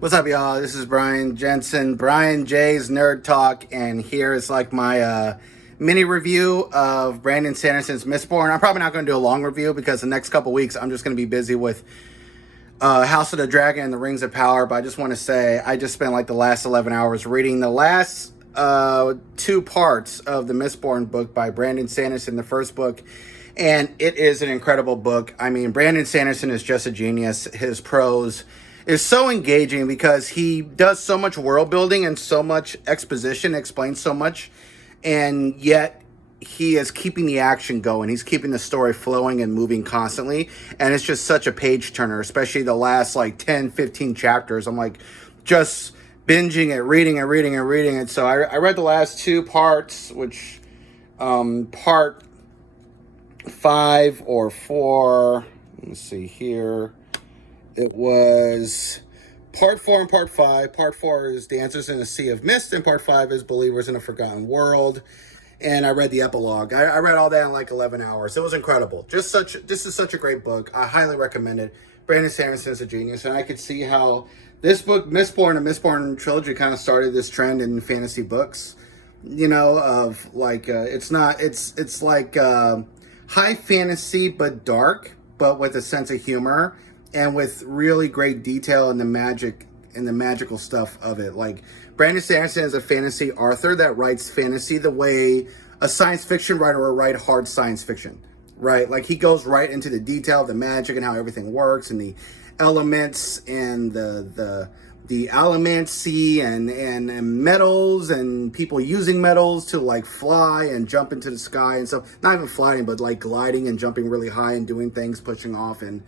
What's up, y'all? This is Brian Jensen, Brian J's Nerd Talk, and here is like my mini review of Brandon Sanderson's Mistborn. I'm probably not going to do a long review because the next couple weeks I'm just going to be busy with House of the Dragon and the Rings of Power, but I just want to say I just spent like the last 11 hours reading the last two parts of the Mistborn book by Brandon Sanderson, the first book, and it is an incredible book. I mean, Brandon Sanderson is just a genius. His prose is so engaging because he does so much world building and so much exposition, explains so much, and yet he is keeping the action going. He's keeping the story flowing and moving constantly, and it's just such a page turner, especially the last like 10, 15 chapters. I'm like just binging it, reading it. So I read the last two parts, which part 5 or 4, let me see here. It was part 4 and part 5. Part 4 is Dancers in a Sea of Mist, and part 5 is Believers in a Forgotten World. And I read the epilogue. I read all that in like 11 hours. It was incredible. This is such a great book. I highly recommend it. Brandon Sanderson is a genius, and I could see how this book, Mistborn and Mistborn trilogy, kind of started this trend in fantasy books. You know, of like it's like high fantasy but dark, but with a sense of humor and with really great detail in the magic and the magical stuff of it. Like Brandon Sanderson is a fantasy author that writes fantasy the way a science fiction writer would write hard science fiction, right? Like he goes right into the detail of the magic and how everything works and the elements and the allomancy and metals and people using metals to like fly and jump into the sky and stuff. Not even flying, but like gliding and jumping really high and doing things, pushing off. And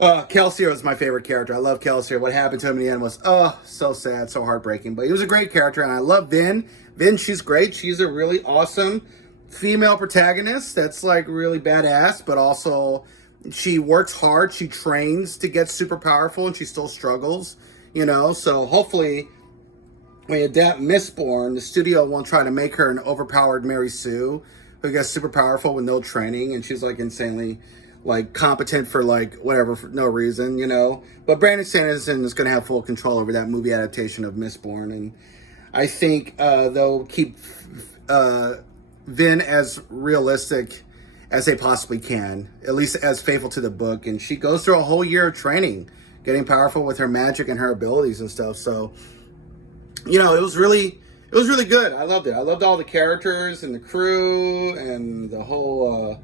Kelsier is my favorite character. I love Kelsier. What happened to him in the end was, so sad, so heartbreaking. But he was a great character, and I love Vin. Vin, she's great. She's a really awesome female protagonist that's like really badass, but also she works hard. She trains to get super powerful, and she still struggles, you know? So hopefully when you adapt Mistborn, the studio won't try to make her an overpowered Mary Sue who gets super powerful with no training, and she's like insanely like competent for like whatever for no reason, you know. But Brandon Sanderson is going to have full control over that movie adaptation of Mistborn, and I think they'll keep Vin as realistic as they possibly can, at least as faithful to the book. And she goes through a whole year of training, getting powerful with her magic and her abilities and stuff. So, you know, it was really good. I loved it. I loved all the characters and the crew and the whole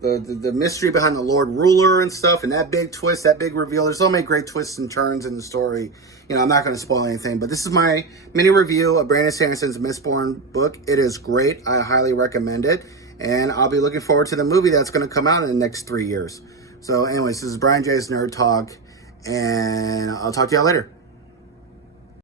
the mystery behind the Lord Ruler and stuff, and that big twist, that big reveal. There's so many great twists and turns in the story. You know, I'm not going to spoil anything, but this is my mini review of Brandon Sanderson's Mistborn book. It is great. I highly recommend it, and I'll be looking forward to the movie that's going to come out in the next 3 years. So anyways, this is Brian J's Nerd Talk, and I'll talk to y'all later.